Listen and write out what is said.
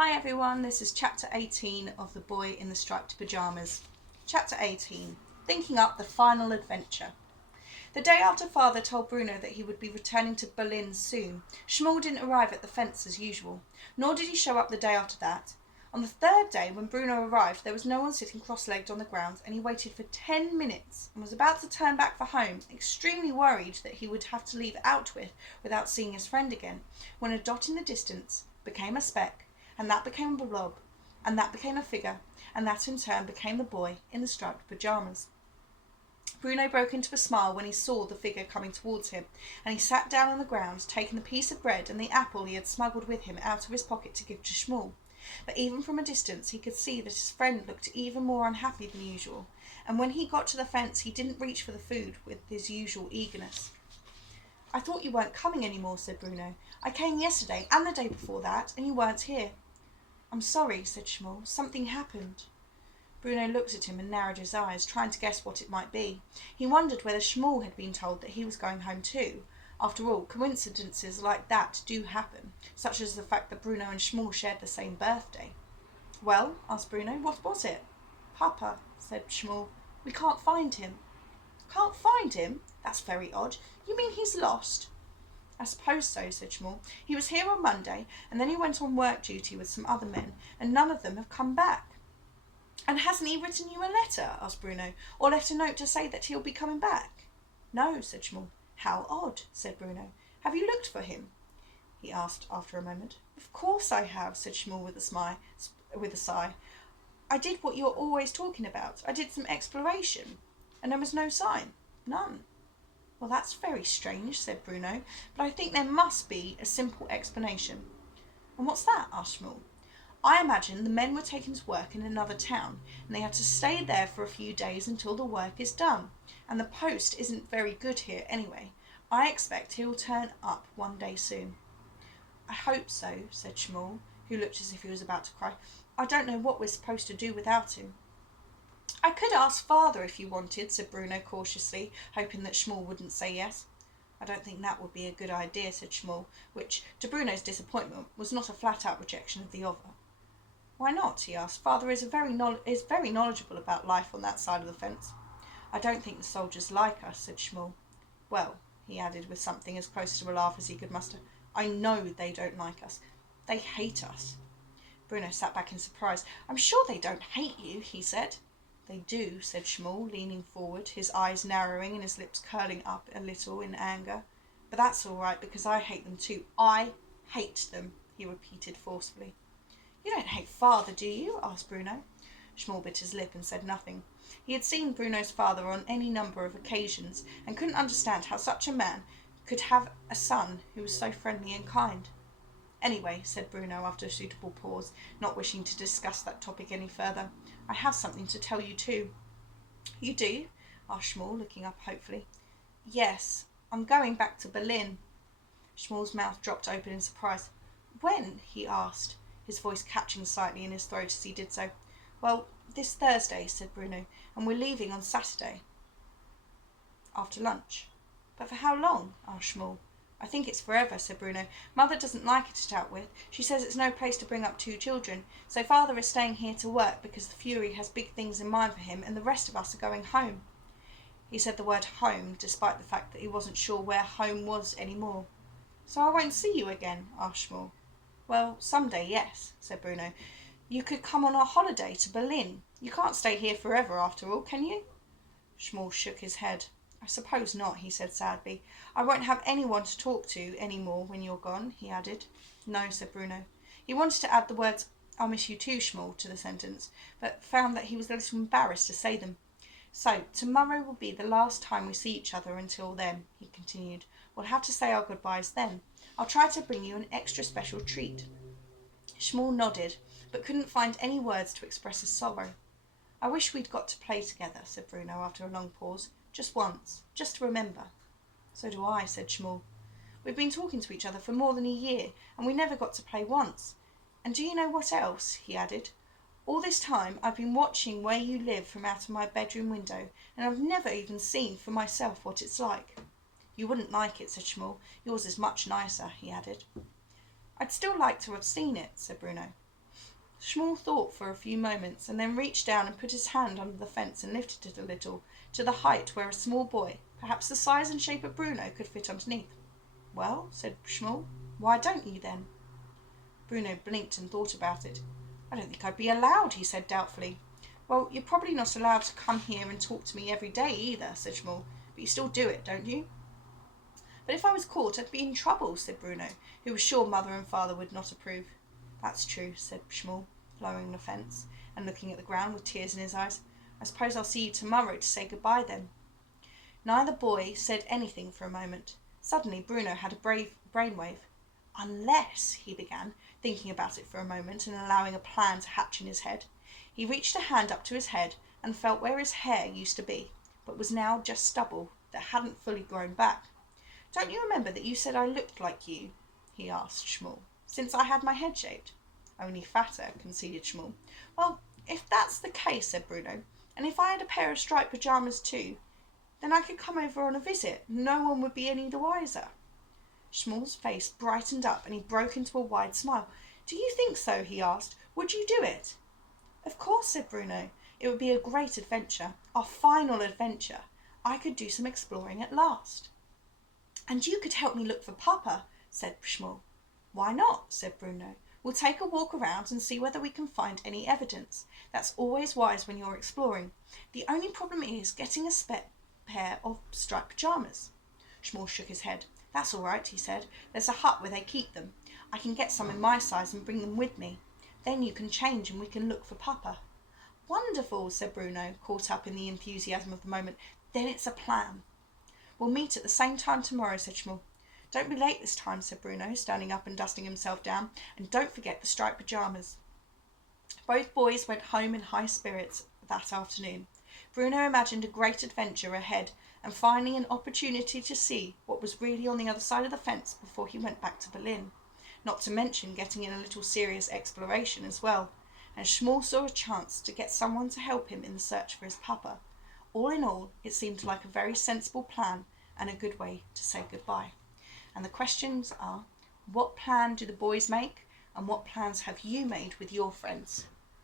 Hi everyone, this is chapter 18 of The Boy in the Striped Pyjamas. Chapter 18, Thinking Up the Final Adventure. The day after Father told Bruno that he would be returning to Berlin soon, Schmoll didn't arrive at the fence as usual, nor did he show up the day after that. On the third day, when Bruno arrived, there was no one sitting cross-legged on the ground, and he waited for 10 minutes and was about to turn back for home, extremely worried that he would have to leave Outwith without seeing his friend again, when a dot in the distance became a speck, and that became a blob, and that became a figure, and that in turn became the boy in the striped pyjamas. Bruno broke into a smile when he saw the figure coming towards him, and he sat down on the ground, taking the piece of bread and the apple he had smuggled with him out of his pocket to give to Schmoll. But even from a distance he could see that his friend looked even more unhappy than usual, and when he got to the fence he didn't reach for the food with his usual eagerness. "I thought you weren't coming any more," said Bruno. "I came yesterday and the day before that, and you weren't here." "I'm sorry," said Schmoll. "Something happened." Bruno looked at him and narrowed his eyes, trying to guess what it might be. He wondered whether Schmoll had been told that he was going home too. After all, coincidences like that do happen, such as the fact that Bruno and Schmoll shared the same birthday. "Well," asked Bruno, "what was it?" "Papa," said Schmoll, "we can't find him." "Can't find him? That's very odd. You mean he's lost?" "I suppose so," said Schmoll. "He was here on Monday, and then he went on work duty with some other men, and none of them have come back." "And hasn't he written you a letter?" asked Bruno, "or left a note to say that he'll be coming back?" "No," said Schmoll. "How odd," said Bruno. "Have you looked for him?" he asked after a moment. "Of course I have," said Schmoll with a sigh. "I did what you're always talking about. I did some exploration, and there was no sign. None." "Well, that's very strange," said Bruno, "but I think there must be a simple explanation." "And what's that?" asked Schmoll. "I imagine the men were taken to work in another town, and they had to stay there for a few days until the work is done. And the post isn't very good here anyway. I expect he'll turn up one day soon." "I hope so," said Schmoll, who looked as if he was about to cry. "I don't know what we're supposed to do without him." "I could ask Father if you wanted," said Bruno cautiously, hoping that Schmoll wouldn't say yes. "I don't think that would be a good idea," said Schmoll, which, to Bruno's disappointment, was not a flat-out rejection of the offer. "Why not?" he asked. "Father is very knowledgeable about life on that side of the fence." "I don't think the soldiers like us," said Schmoll. "Well," he added with something as close to a laugh as he could muster, "I know they don't like us. They hate us." Bruno sat back in surprise. "I'm sure they don't hate you," he said. "They do," said Schmoll, leaning forward, his eyes narrowing and his lips curling up a little in anger. "But that's all right, because I hate them too. I hate them," he repeated forcefully. "You don't hate Father, do you?" asked Bruno. Schmoll bit his lip and said nothing. He had seen Bruno's father on any number of occasions, and couldn't understand how such a man could have a son who was so friendly and kind. "Anyway," said Bruno after a suitable pause, not wishing to discuss that topic any further, "I have something to tell you too." "You do?" asked Schmoll, looking up hopefully. "Yes, I'm going back to Berlin." Schmoll's mouth dropped open in surprise. "When?" he asked, his voice catching slightly in his throat as he did so. "Well, this Thursday," said Bruno, "and we're leaving on Saturday after lunch." "But for how long?" asked Schmoll. "I think it's forever," said Bruno. "Mother doesn't like it at Outwith. She says it's no place to bring up two children. So Father is staying here to work because the Fury has big things in mind for him, and the rest of us are going home." He said the word home, despite the fact that he wasn't sure where home was any more. "So I won't see you again?" asked Schmoll. "Well, some day, yes," said Bruno. "You could come on our holiday to Berlin. You can't stay here forever after all, can you?" Schmoll shook his head. "I suppose not," he said sadly. "I won't have anyone to talk to any more when you're gone," he added. "No," said Bruno. He wanted to add the words, "I'll miss you too, Schmoll," to the sentence, but found that he was a little embarrassed to say them. "So, tomorrow will be the last time we see each other until then," he continued. "We'll have to say our goodbyes then. I'll try to bring you an extra special treat." Schmoll nodded, but couldn't find any words to express his sorrow. "I wish we'd got to play together," said Bruno after a long pause. "Just once, just to remember." "So do I," said Schmoll. "We've been talking to each other for more than a year, and we never got to play once. And do you know what else?" he added. "All this time I've been watching where you live from out of my bedroom window, and I've never even seen for myself what it's like." "You wouldn't like it," said Schmoll. "Yours is much nicer," he added. "I'd still like to have seen it," said Bruno. Schmall thought for a few moments and then reached down and put his hand under the fence and lifted it a little, to the height where a small boy, perhaps the size and shape of Bruno, could fit underneath. "Well," said Schmall, "why don't you then?" Bruno blinked and thought about it. "I don't think I'd be allowed," he said doubtfully. "Well, you're probably not allowed to come here and talk to me every day either," said Schmall, "but you still do it, don't you?" "But if I was caught, I'd be in trouble," said Bruno, who was sure Mother and Father would not approve. "That's true," said Schmall, lowering the fence and looking at the ground with tears in his eyes. "I suppose I'll see you tomorrow to say goodbye then." Neither boy said anything for a moment. Suddenly Bruno had a brave brainwave. "Unless," he began, thinking about it for a moment and allowing a plan to hatch in his head. He reached a hand up to his head and felt where his hair used to be, but was now just stubble that hadn't fully grown back. "Don't you remember that you said I looked like you?" he asked Schmall, "since I had my head shaved?" "Only fatter," conceded Schmall. "Well, if that's the case," said Bruno, "and if I had a pair of striped pyjamas too, then I could come over on a visit. No one would be any the wiser." Schmall's face brightened up and he broke into a wide smile. "Do you think so?" he asked. "Would you do it?" "Of course," said Bruno. "It would be a great adventure, our final adventure. I could do some exploring at last." "And you could help me look for Papa," said Schmall. "Why not?" said Bruno. "We'll take a walk around and see whether we can find any evidence. That's always wise when you're exploring. The only problem is getting a spare pair of striped pyjamas." Schmall shook his head. "That's all right," he said. "There's a hut where they keep them. I can get some in my size and bring them with me. Then you can change and we can look for Papa." "Wonderful," said Bruno, caught up in the enthusiasm of the moment. "Then it's a plan." "We'll meet at the same time tomorrow," said Schmall. "Don't be late this time," said Bruno, standing up and dusting himself down. "And don't forget the striped pyjamas." Both boys went home in high spirits that afternoon. Bruno imagined a great adventure ahead and finding an opportunity to see what was really on the other side of the fence before he went back to Berlin, not to mention getting in a little serious exploration as well, and Schmall saw a chance to get someone to help him in the search for his Papa. All in all, it seemed like a very sensible plan and a good way to say goodbye. And the questions are, what plan do the boys make and what plans have you made with your friends?